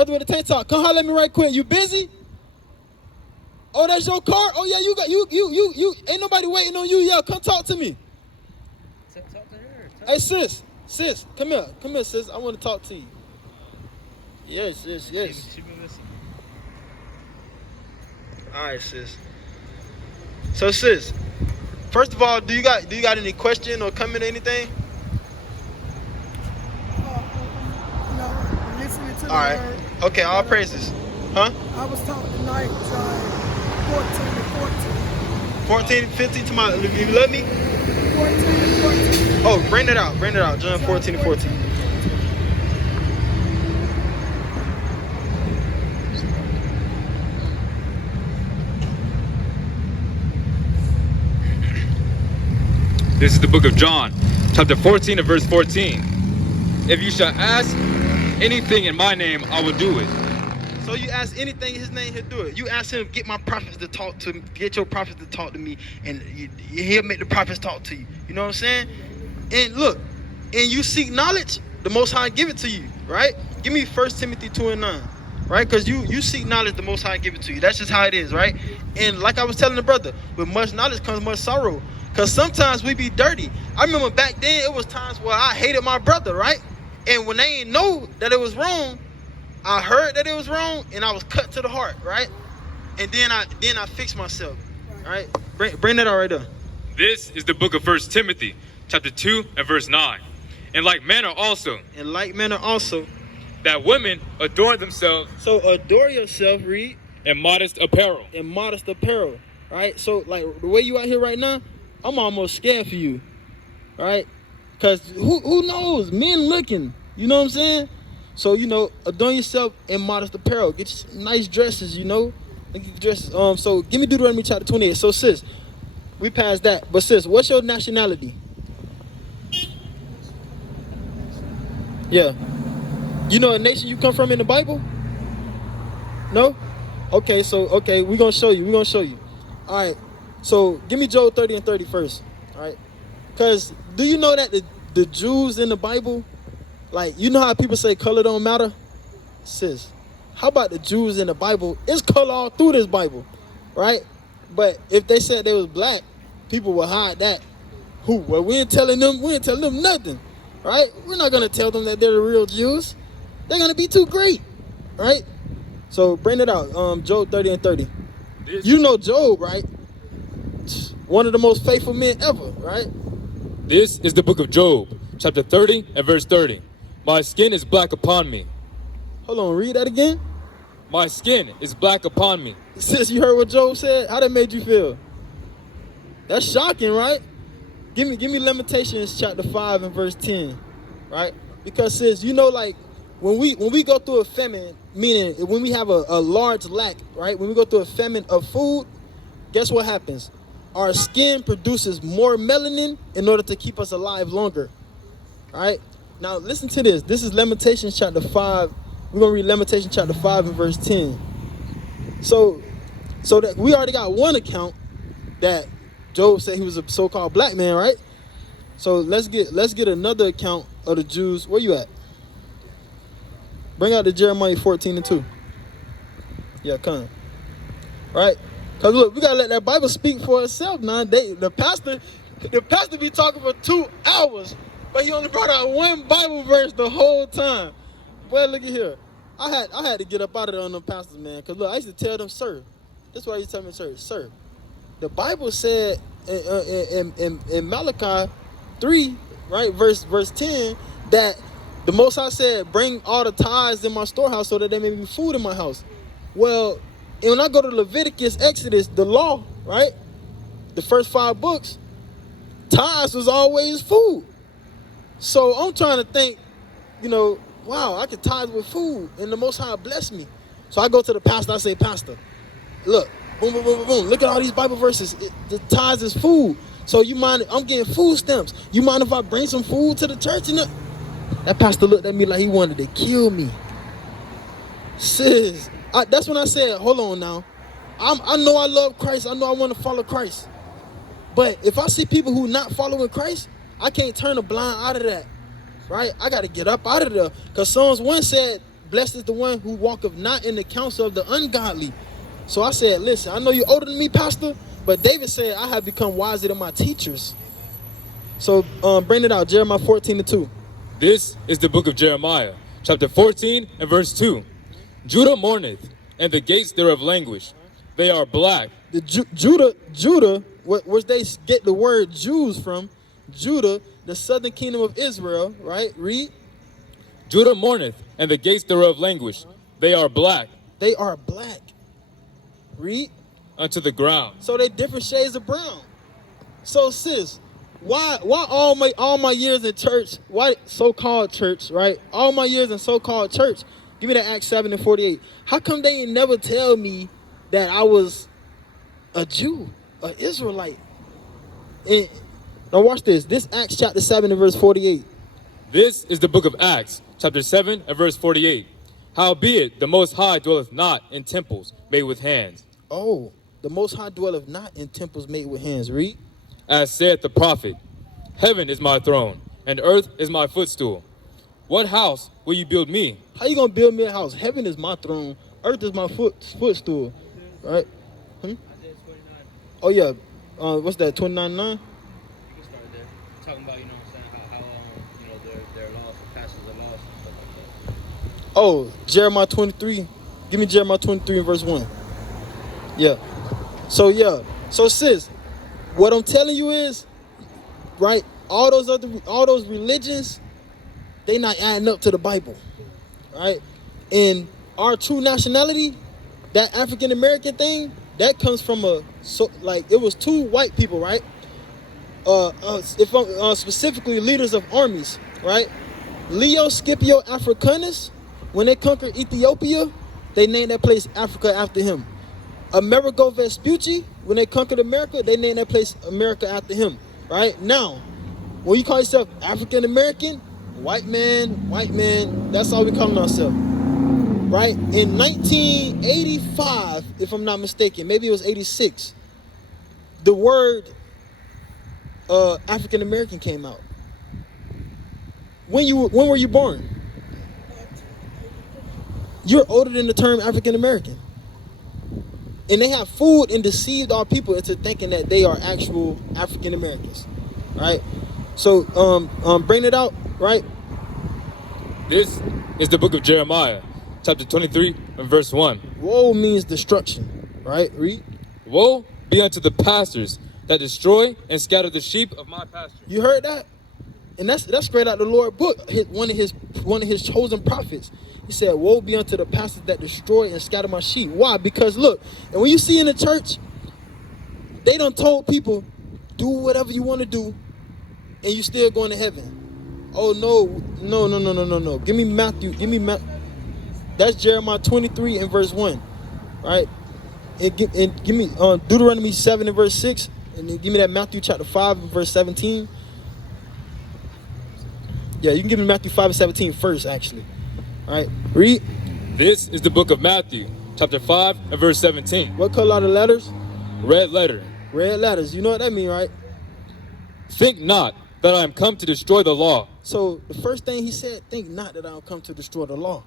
Brother with the tank top, come holler at me right quick. You busy? Oh, that's your car? Oh, yeah, you ain't nobody waiting on you. Yeah, come talk to me. Talk to her. Hey, sis, come here, sis. I want to talk to you. Yes. She been listening. All right, sis. So, sis, first of all, do you got any question or comment or anything? No, listening to the All right. word. Okay, all praises. Huh? I was taught tonight, John 14 to 14. 14, 15 to my, you love me? 14 to 14. Oh, bring it out. John 14 and 14. This is the book of John, chapter 14 and verse 14. If you shall ask anything in my name, I will do it. So you ask anything in his name, he'll do it. You ask him, get my prophets to talk to me, get your prophets to talk to me, and he'll make the prophets talk to you. You know what I'm saying? And look, and you seek knowledge, the Most High give it to you, right? Give me 1 Timothy 2 and 9, right? Because you seek knowledge, the Most High give it to you. That's just how it is, right? And like I was telling the brother, with much knowledge comes much sorrow. Because sometimes we be dirty. I remember back then, it was times where I hated my brother, right? And when they didn't know that it was wrong, I heard that it was wrong, and I was cut to the heart, right? And then I fixed myself, right? Bring that out right there. This is the book of 1 Timothy, chapter 2 and verse 9. In like manner also, that women adorn themselves. So adore yourself, read. In modest apparel. Right? So like the way you out here right now, I'm almost scared for you, right? Because who knows? Men looking, you know what I'm saying? So, adorn yourself in modest apparel. Get you some nice dresses, So give me Deuteronomy chapter 28. So sis, we passed that. But sis, what's your nationality? Yeah. You know a nation you come from in the Bible? No? Okay, we're going to show you. All right. So give me Job 30 and 30 first. All right. Because do you know that the Jews in the Bible, like, you know how people say color don't matter? Sis, how about the Jews in the Bible? It's color all through this Bible, right? But if they said they was black, people will hide that. Well, we ain't telling them nothing, right? We're not going to tell them that they're the real Jews. They're going to be too great, right? So bring it out, Job 30 and 30. You know Job, right? One of the most faithful men ever, right? This is the book of Job, chapter 30 and verse 30. My skin is black upon me. Hold on, read that again. My skin is black upon me. Sis, you heard what Job said? How that made you feel? That's shocking, right? Give me Lamentations chapter 5 and verse 10, right? Because sis, like when we go through a famine, meaning when we have a large lack, right? When we go through a famine of food, guess what happens? Our skin produces more melanin in order to keep us alive longer, right? Now listen to this. This is Lamentations chapter 5. We're going to read Lamentations chapter 5 and verse 10. So that we already got one account that Job said he was a so-called black man, right? So let's get another account of the Jews. Where you at? Bring out the Jeremiah 14 and 2. Yeah, come. Right? Because look, we got to let that Bible speak for itself now. The pastor be talking for 2 hours, but he only brought out one Bible verse the whole time. Well, look at here. I had to get up out of there on them pastors, man. Because look, I used to tell them, sir. That's why I used to tell them, sir. The Bible said in Malachi 3, right, verse 10, that the Most High said, bring all the tithes in my storehouse so that there may be food in my house. Well, and when I go to Leviticus, Exodus, the law, right, the first 5 books, tithes was always food. So I'm trying to think, wow, I can tithe with food, and the Most High bless me. So I go to the pastor, I say, Pastor, look, boom, boom, boom, boom, boom. Look at all these Bible verses. The tithes is food. So you mind, I'm getting food stamps. You mind if I bring some food to the church? That pastor looked at me like he wanted to kill me. Sis, that's when I said, hold on now. I know I love Christ. I know I want to follow Christ. But if I see people who not following Christ, I can't turn a blind eye to that. Right? I got to get up out of there. Because Psalms 1 said, blessed is the one who walketh not in the counsel of the ungodly. So I said, listen, I know you're older than me, Pastor, but David said, I have become wiser than my teachers. So bring it out, Jeremiah 14:2. This is the book of Jeremiah, chapter 14 and verse 2. Judah mourneth, and the gates thereof languish. They are black. The Judah, which they get the word Jews from, Judah, the southern kingdom of Israel, right? Read. Judah mourneth, and the gates thereof languish. They are black. They are black. Read. Unto the ground. So they different shades of brown. So sis, why all my years in church, why so-called church, right? All my years in so-called church, give me that Acts 7:48. How come they ain't never tell me that I was a Jew, an Israelite? And now watch this. This Acts chapter 7 and verse 48. This is the book of Acts, chapter 7 and verse 48. Howbeit the Most High dwelleth not in temples made with hands. Oh, the Most High dwelleth not in temples made with hands. Read. As saith the prophet, heaven is my throne, and earth is my footstool. What house will you build me? How you gonna build me a house? Heaven is my throne, earth is my footstool, right? Isaiah 29. Oh yeah, what's that? 29:9. You can start there. Talking about, you know what I'm saying, how you know, their laws, the pastors are lost and stuff like that. Oh, Jeremiah 23. Give me Jeremiah 23 and verse 1. Yeah. So sis, what I'm telling you is, right? All those religions, they not adding up to the Bible, right? And our true nationality, that African American thing, that comes from it was two white people, right? Specifically leaders of armies, right? Leo Scipio Africanus, when they conquered Ethiopia, they named that place Africa after him. Amerigo Vespucci, when they conquered America, they named that place America after him, right? Now, when you call yourself African American, white man, that's all we calling ourselves, right? In 1985, if I'm not mistaken, maybe it was 86, the word African American came out. When were you born? You're older than the term African American. And they have fooled and deceived our people into thinking that they are actual African Americans, right? So, bring it out, right? This is the book of Jeremiah, chapter 23 and verse 1. Woe means destruction, right? Read. Woe be unto the pastors that destroy and scatter the sheep of my pasture. You heard that? And that's straight out the Lord book. One of his chosen prophets. He said, woe be unto the pastors that destroy and scatter my sheep. Why? Because look, and when you see in the church, they done told people, do whatever you want to do, and you still going to heaven. Oh, no. Give me Matthew. That's Jeremiah 23 and verse 1, right? And give me Deuteronomy 7 and verse 6, and then give me that Matthew chapter 5 and verse 17. Yeah, you can give me Matthew 5 and 17 first, actually. All right, read. This is the book of Matthew, chapter 5 and verse 17. What color are the letters? Red letter. Red letters. You know what that mean, right? Think not that I am come to destroy the law. So the first thing he said, think not that I am come to destroy the law.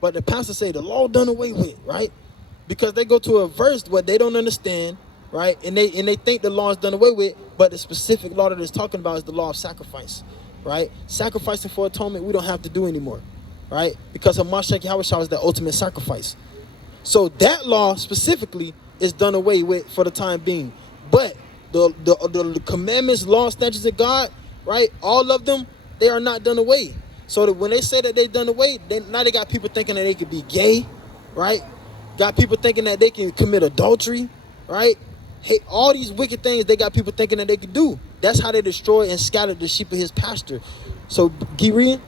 But the pastor say the law done away with, right? Because they go to a verse what they don't understand, right? And they think the law is done away with, but the specific law that it's talking about is the law of sacrifice, right? Sacrificing for atonement we don't have to do anymore, right? Because Hamashiach Yahushua is the ultimate sacrifice. So that law specifically is done away with for the time being. But the commandments, law, statutes of God, right? All of them, they are not done away. So that when they say that they done away, now they got people thinking that they could be gay, right? Got people thinking that they can commit adultery, right? Hey, all these wicked things they got people thinking that they could do. That's how they destroy and scatter the sheep of his pasture. So keep reading.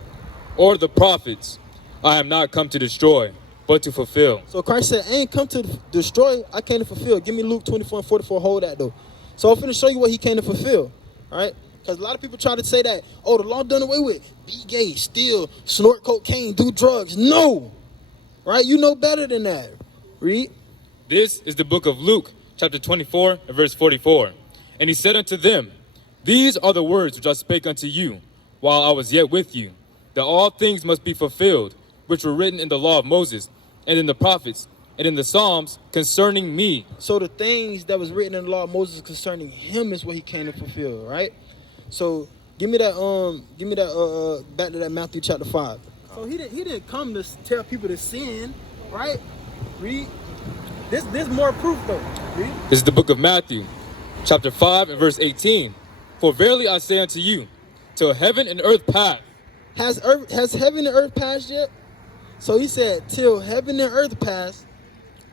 Or the prophets, I am not come to destroy, but to fulfill. So Christ said, I ain't come to destroy, I came to fulfill. Give me Luke 24 and 44, hold that though. So I'm finna show you what he came to fulfill, all right? Because a lot of people try to say that, oh, the law done away with. Be gay, steal, snort cocaine, do drugs. No, right? You know better than that. Read. This is the book of Luke, chapter 24 and verse 44. And he said unto them, these are the words which I spake unto you while I was yet with you, that all things must be fulfilled, which were written in the law of Moses, and in the prophets, and in the Psalms concerning me. So the things that was written in the law of Moses concerning him is what he came to fulfill, right? So give me that back to that Matthew chapter 5. So he didn't come to tell people to sin, right? Read. This more proof though. Read. This is the book of Matthew, chapter 5 and verse 18. For verily I say unto you, till heaven and earth pass. Has heaven and earth passed yet? So he said, till heaven and earth pass,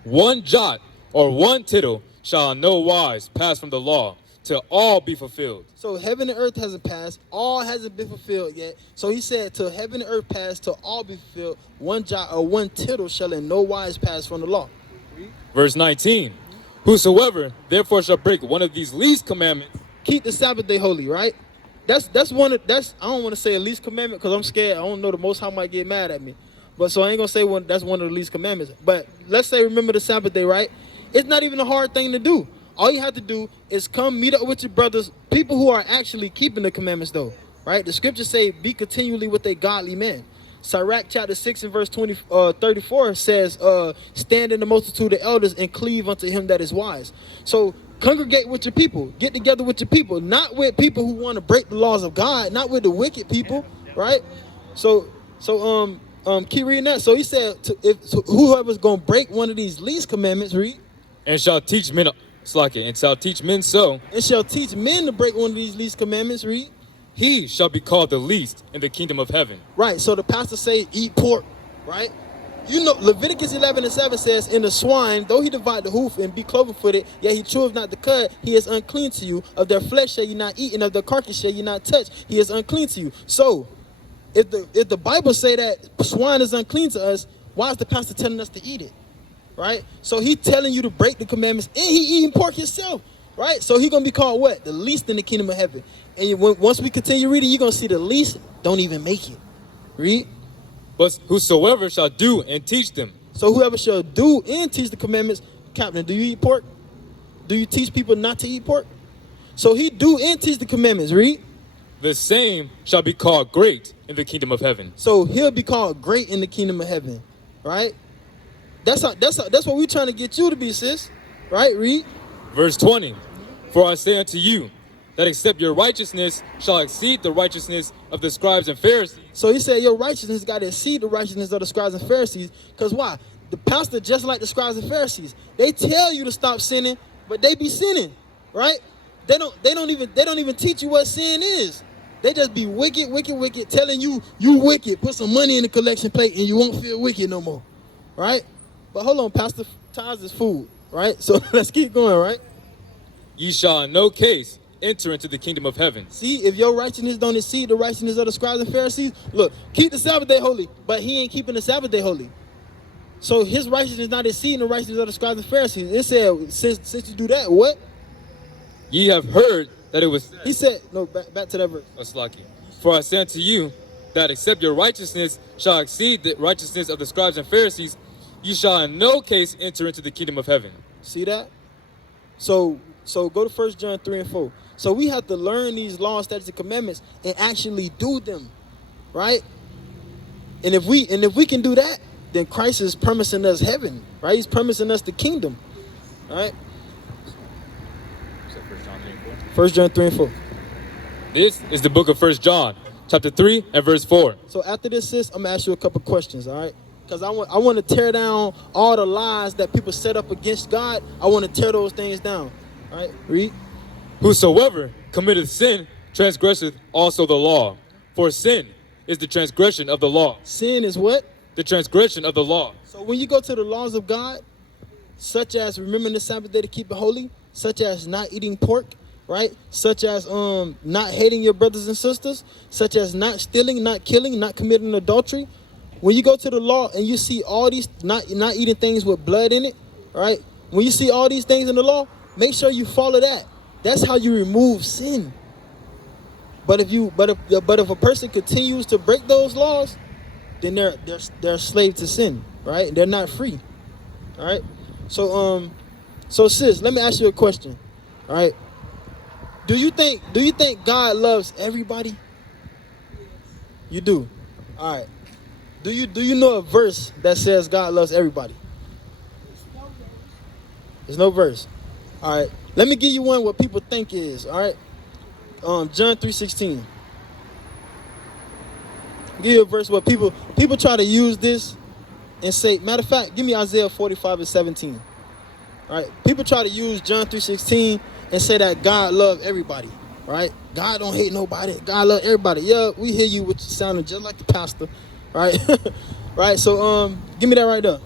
one jot or one tittle shall in no wise pass from the law, till all be fulfilled. So heaven and earth hasn't passed, all hasn't been fulfilled yet. So he said, till heaven and earth pass, till all be fulfilled, one jot or one tittle shall in no wise pass from the law. Verse 19. Whosoever therefore shall break one of these least commandments, keep the Sabbath day holy, right? That's I don't want to say a least commandment because I'm scared. I don't know, the Most High might get mad at me. But so I ain't gonna say that's one of the least commandments. But let's say remember the Sabbath day, right? It's not even a hard thing to do. All you have to do is come meet up with your brothers, people who are actually keeping the commandments though, right? The scriptures say, be continually with a godly man. Sirach chapter 6 and verse 34 says, stand in the multitude of elders and cleave unto him that is wise. So congregate with your people, get together with your people, not with people who want to break the laws of God, not with the wicked people, right? So keep reading that. So he said, whoever's going to break one of these least commandments, read. And shall teach men, and shall teach men so. And shall teach men to break one of these least commandments, read. He shall be called the least in the kingdom of heaven. Right, so the pastor say, eat pork, right? You know, Leviticus 11:7 says, in the swine, though he divide the hoof and be cloven-footed, yet he cheweth not the cud, he is unclean to you. Of their flesh shall you not eat, and of their carcass shall you not touch. He is unclean to you. So, if the Bible say that swine is unclean to us, why is the pastor telling us to eat it? Right? So he telling you to break the commandments, and he eating pork himself. Right? So he going to be called what? The least in the kingdom of heaven. And once we continue reading, you're going to see the least don't even make it. Read. But whosoever shall do and teach them. So whoever shall do and teach the commandments. Captain, do you eat pork? Do you teach people not to eat pork? So he do and teach the commandments. Read. The same shall be called great in the kingdom of heaven. So he'll be called great in the kingdom of heaven. Right? That's what we're trying to get you to be, sis. Right? Read. Verse 20. For I say unto you, that except your righteousness shall exceed the righteousness of the scribes and Pharisees. So he said your righteousness got to exceed the righteousness of the scribes and Pharisees. Because why? The pastor just like the scribes and Pharisees. They tell you to stop sinning, but they be sinning, right? They don't even teach you what sin is. They just be wicked, telling you wicked. Put some money in the collection plate and you won't feel wicked no more, right? But hold on, Pastor ties is food, right? So let's keep going, right? Ye shall in no case enter into the kingdom of heaven. See, if your righteousness don't exceed the righteousness of the scribes and Pharisees, look, keep the Sabbath day holy, but he ain't keeping the Sabbath day holy. So his righteousness not exceeding the righteousness of the scribes and Pharisees. It said, since you do that, what? Ye have heard that it was said. He said, no, back to that verse. For I say unto you, that except your righteousness shall exceed the righteousness of the scribes and Pharisees, ye shall in no case enter into the kingdom of heaven. See that? So go to 1 John 3 and 4. So we have to learn these laws, statutes, and commandments and actually do them, right? And if we can do that, then Christ is promising us heaven, right? He's promising us the kingdom, right? 1 John 3 and 4. This is the book of 1 John, chapter 3 and verse 4. So after this, sis, I'm going to ask you a couple questions, all right? Because I want to tear down all the lies that people set up against God. I want to tear those things down. All right, read. Whosoever committeth sin transgresseth also the law. For sin is the transgression of the law. Sin is what? The transgression of the law. So when you go to the laws of God, such as remembering the Sabbath day to keep it holy, such as not eating pork, right? Such as not hating your brothers and sisters, such as not stealing, not killing, not committing adultery. When you go to the law and you see all these, not eating things with blood in it, right? When you see all these things in the law, make sure you follow that. That's how you remove sin. But if a person continues to break those laws, then they're a slave to sin, right? They're not free. All right? So sis, let me ask you a question. All right? Do you think God loves everybody? You do. All right. Do you know a verse that says God loves everybody? There's no verse. All right. Let me give you one what people think it is. All right. John 3:16. Give you a verse where people try to use this and say, matter of fact, give me Isaiah 45:17. All right. People try to use John 3:16 and say that God loves everybody. Right? God don't hate nobody. God love everybody. Yeah, we hear you with sounding just like the pastor. Right? Right. So give me that right there.